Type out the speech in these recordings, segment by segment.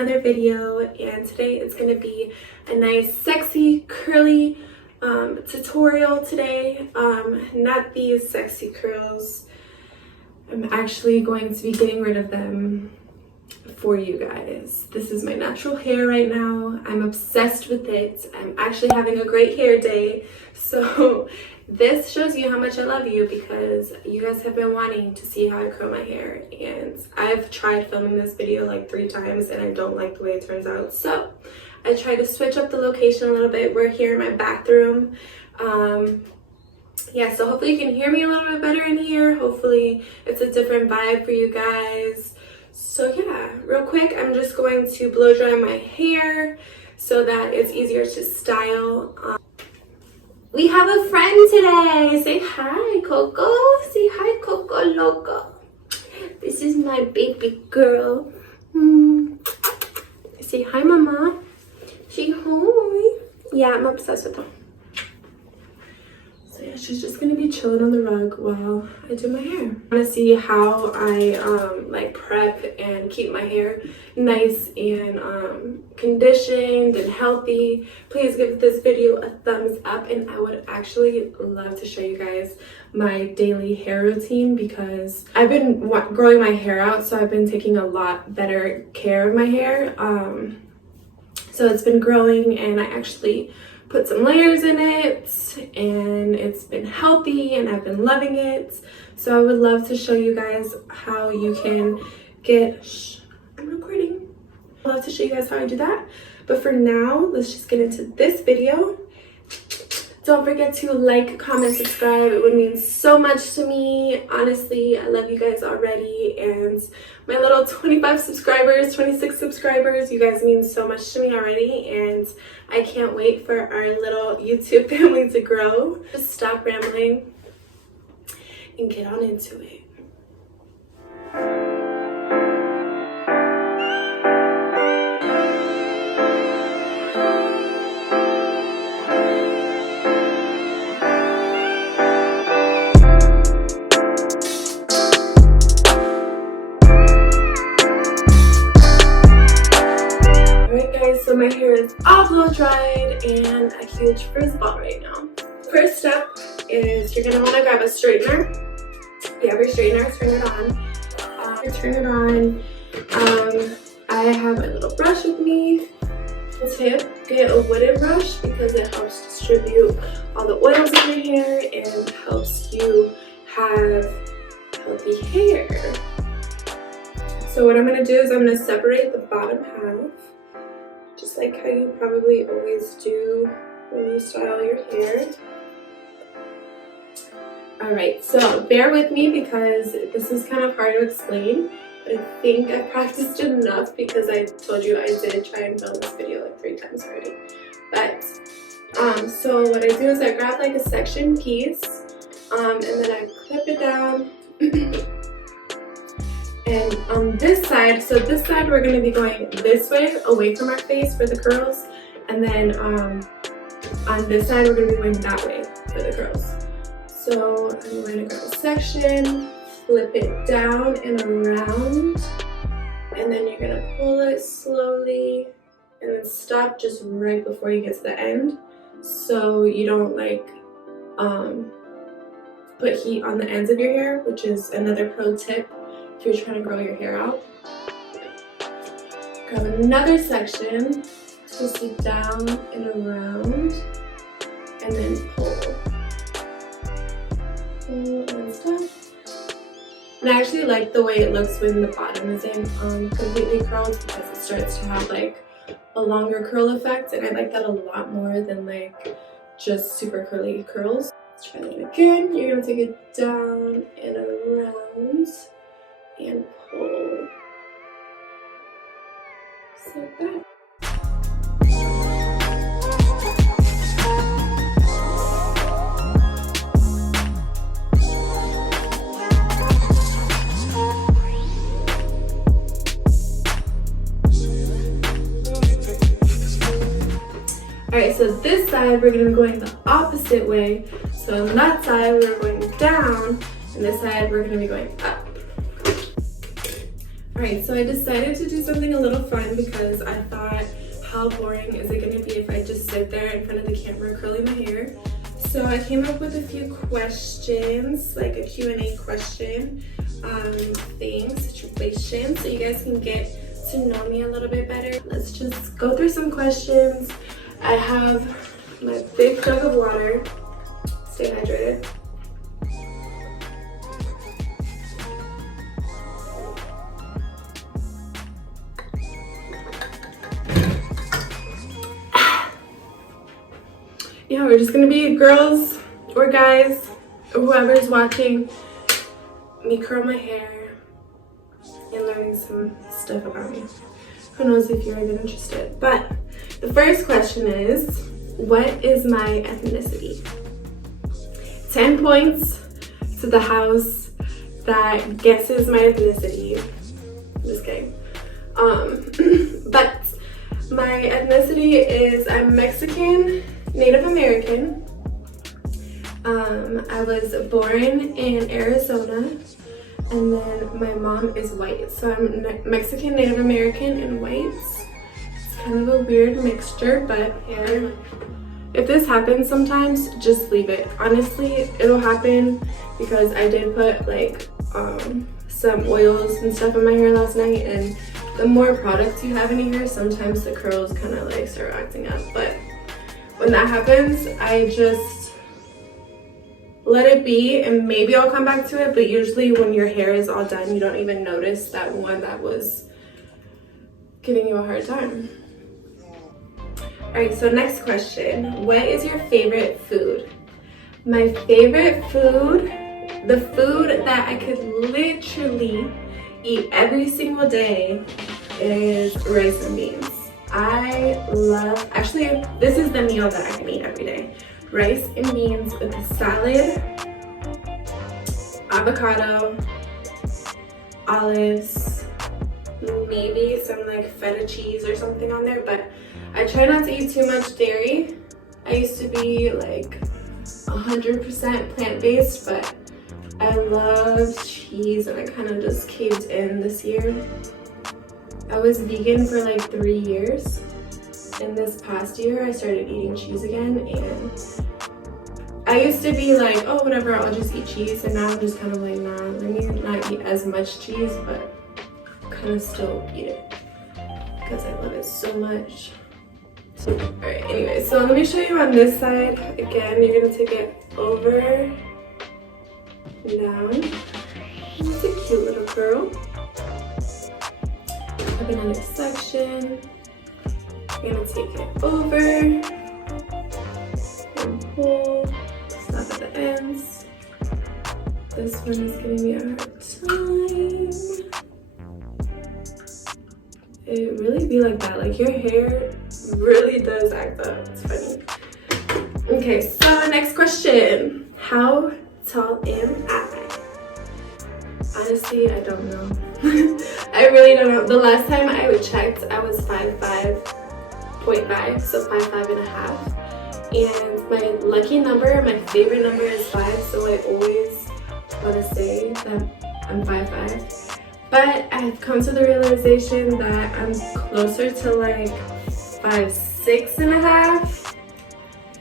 another video, and today it's going to be a nice sexy curly tutorial today. Not these sexy curls. I'm actually going to be getting rid of them for you guys. This is my natural hair right now. I'm obsessed with it. I'm actually having a great hair day, so this shows you how much I love you, because you guys have been wanting to see how I curl my hair, and I've tried filming this video like 3 times and I don't like the way it turns out. So I tried to switch up the location a little bit. We're here in my bathroom. Yeah, so hopefully you can hear me a little bit better in here. Hopefully it's a different vibe for you guys. So yeah, real quick, I'm just going to blow dry my hair so that it's easier to style. We have a friend today. Say hi, Coco. Say hi, Coco Loco. This is my baby girl. Say hi, Mama. Say hi. Yeah, I'm obsessed with her. So yeah, she's just gonna be chilling on the rug while I do my hair. I wanna see how I like prep and keep my hair nice and conditioned and healthy. Please give this video a thumbs up, and I would actually love to show you guys my daily hair routine, because I've been growing my hair out, so I've been taking a lot better care of my hair. So it's been growing, and I actually put some layers in it, and it's been healthy and I've been loving it. So I would love to show you guys how you can get, I'm recording. I'd love to show you guys how I do that. But for now, let's just get into this video. Don't forget to like, comment, subscribe. It would mean so much to me. Honestly, I love you guys already. And my little 25 subscribers, 26 subscribers, you guys mean so much to me already. And I can't wait for our little YouTube family to grow. Just stop rambling and get on into it. So my hair is all blow dried and a huge frizz ball right now. First step is you're gonna want to grab a straightener. You have your straightener, turn it on. I have a little brush with me. Tip, get a wooden brush because it helps distribute all the oils in your hair and helps you have healthy hair. So what I'm gonna do is I'm gonna separate the bottom half, just like how you probably always do when you style your hair. Alright, so bear with me because this is kind of hard to explain, but I think I practiced enough, because I told you I did try and film this video like 3 times already. But, so what I do is I grab like a section piece, and then I clip it down. And on this side, so this side we're going to be going this way, away from our face for the curls. And then on this side we're going to be going that way for the curls. So I'm going to grab a section, flip it down and around. And then you're going to pull it slowly and then stop just right before you get to the end. So you don't like put heat on the ends of your hair, which is another pro tip if you're trying to grow your hair out. Grab another section, twist it down and around, and then pull. Pull and stop. And I actually like the way it looks when the bottom isn't completely curled, because it starts to have like a longer curl effect, and I like that a lot more than like just super curly curls. Let's try that again. You're gonna take it down and around and pull, just like that. Alright, so this side we're going to be going the opposite way. So on that side we're going down, and this side we're going to be going up. Alright, so I decided to do something a little fun because I thought, how boring is it going to be if I just sit there in front of the camera curling my hair? So I came up with a few questions, like a Q&A question situation, so you guys can get to know me a little bit better. Let's just go through some questions. I have my big jug of water. Stay hydrated. Yeah, we're just gonna be girls or guys, or whoever's watching me curl my hair and learning some stuff about me. Who knows if you're even interested. But the first question is, what is my ethnicity? 10 points to the house that guesses my ethnicity. Just kidding. But my ethnicity is I'm Mexican, Native American. I was born in Arizona, and then my mom is white. So I'm Mexican, Native American, and white. It's kind of a weird mixture, but yeah. If this happens sometimes, just leave it. Honestly, it'll happen because I did put like some oils and stuff in my hair last night, and the more products you have in your hair, sometimes the curls kind of like start acting up. But when that happens, I just let it be, and maybe I'll come back to it. But usually when your hair is all done, you don't even notice that one that was giving you a hard time. Alright, so next question. What is your favorite food? My favorite food, the food that I could literally eat every single day, is rice and beans. I love, actually, this is the meal that I can eat every day. Rice and beans with a salad, avocado, olives, maybe some like feta cheese or something on there, but I try not to eat too much dairy. I used to be like 100% plant-based, but I love cheese and I kind of just caved in this year. I was vegan for like 3 years, and this past year I started eating cheese again, and I used to be like, oh whatever, I'll just eat cheese, and now I'm just kind of like, nah, let me not eat as much cheese, but kind of still eat it because I love it so much. So, alright, anyway, so let me show you on this side. Again, you're gonna take it over and down. It's a cute little curl. Have another section. You're gonna take it over and pull. Stop at the ends. This one is giving me a hard time. It really be like that. Like your hair really does act up. It's funny. Okay, so next question. How tall am I? Honestly, I don't know. I really don't know. The last time I checked, I was 5'5.5", so 5'5 and a half. And my lucky number, my favorite number is 5, so I always want to say that I'm 5'5". But I've come to the realization that I'm closer to like 5'6 and a half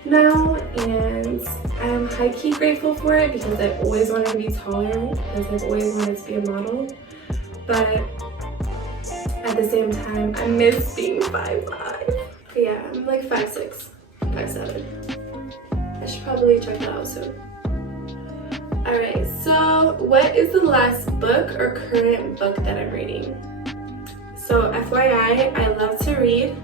now, and I'm high-key grateful for it because I always wanted to be taller, because I've always wanted to be a model. But at the same time, I miss being 5'5". But yeah, I'm like 5'6", 5'7". I should probably check that out soon. Alright, so what is the last book or current book that I'm reading? So FYI, I love to read.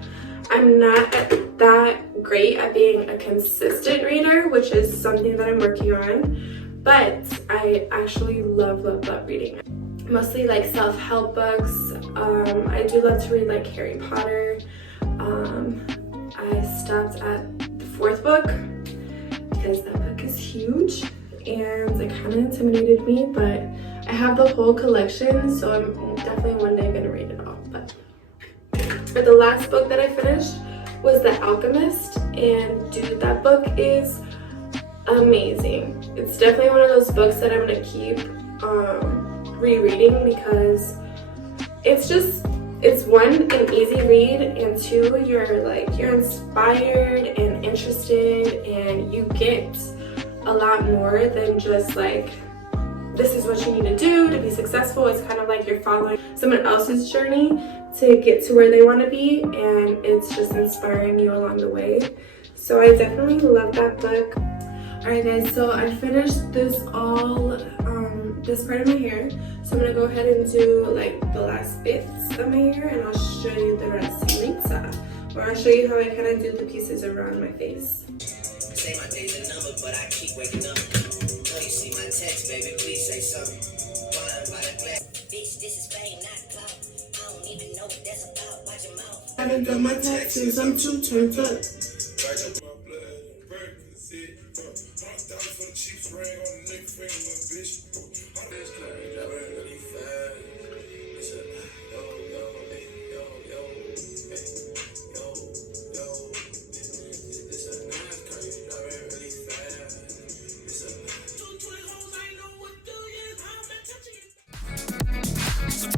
I'm not that great at being a consistent reader, which is something that I'm working on, but I actually love reading. Mostly like self-help books. I do love to read like Harry Potter. I stopped at the 4th book because that book is huge and it kind of intimidated me, but I have the whole collection, so I'm definitely one day gonna read it all. But for the last book that I finished was The Alchemist, and dude, that book is amazing. It's definitely one of those books that I'm gonna keep rereading because it's one, an easy read, and two, you're inspired and interested, and you get a lot more than just like, this is what you need to do to be successful. It's kind of like you're following someone else's journey to get to where they want to be, and it's just inspiring you along the way. So I definitely love that book. Alright guys, so I finished this this part of my hair. So I'm gonna go ahead and do like the last bits of my hair, and I'll show you the rest later. Or I'll show you how I kind of do the pieces around my face. Say my day's a number, but I keep waking up. Know you see my text, baby, please say something. Bitch, this is fame, not clout. I don't even know what that's about. Watch your mouth. I haven't done my taxes, I'm too turned up.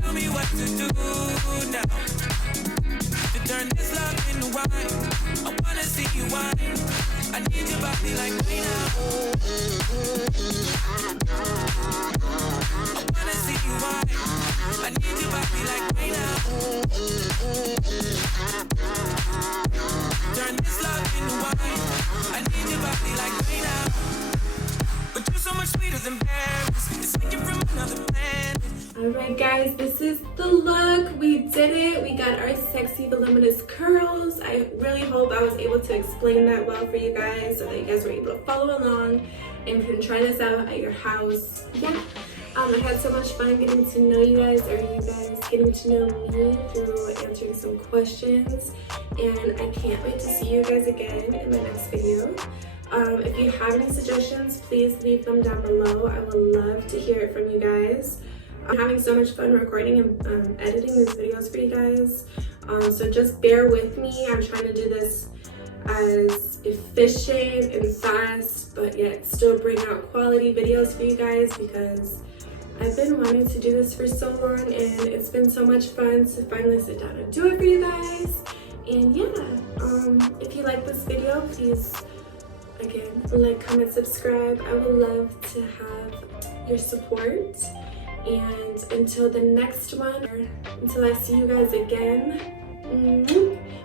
Tell me what to do now to turn this love into wine. I wanna see you wine. I need your body like right now. I wanna see you wine. I need your body like right now. Turn this love into wine. I need your body like right now. But you're so much sweeter than berries. It's like you're from another planet. Alright guys, this is the look. We did it. We got our sexy voluminous curls. I really hope I was able to explain that well for you guys so that you guys were able to follow along and can try this out at your house. Yeah, I had so much fun getting to know you guys, or you guys getting to know me through answering some questions. And I can't wait to see you guys again in my next video. If you have any suggestions, please leave them down below. I would love to hear it from you guys. I'm having so much fun recording and editing these videos for you guys. So just bear with me. I'm trying to do this as efficient and fast, but yet still bring out quality videos for you guys, because I've been wanting to do this for so long, and it's been so much fun to finally sit down and do it for you guys. And yeah, if you like this video, please, again, like, comment, subscribe. I would love to have your support. And until the next one, until I see you guys again,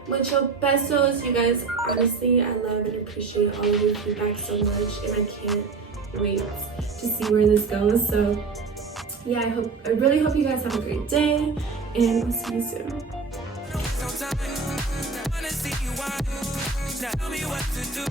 mucho besos. You guys, honestly, I love and appreciate all of your feedback so much, and I can't wait to see where this goes. So yeah, I really hope you guys have a great day, and I'll see you soon. Tell me what to do.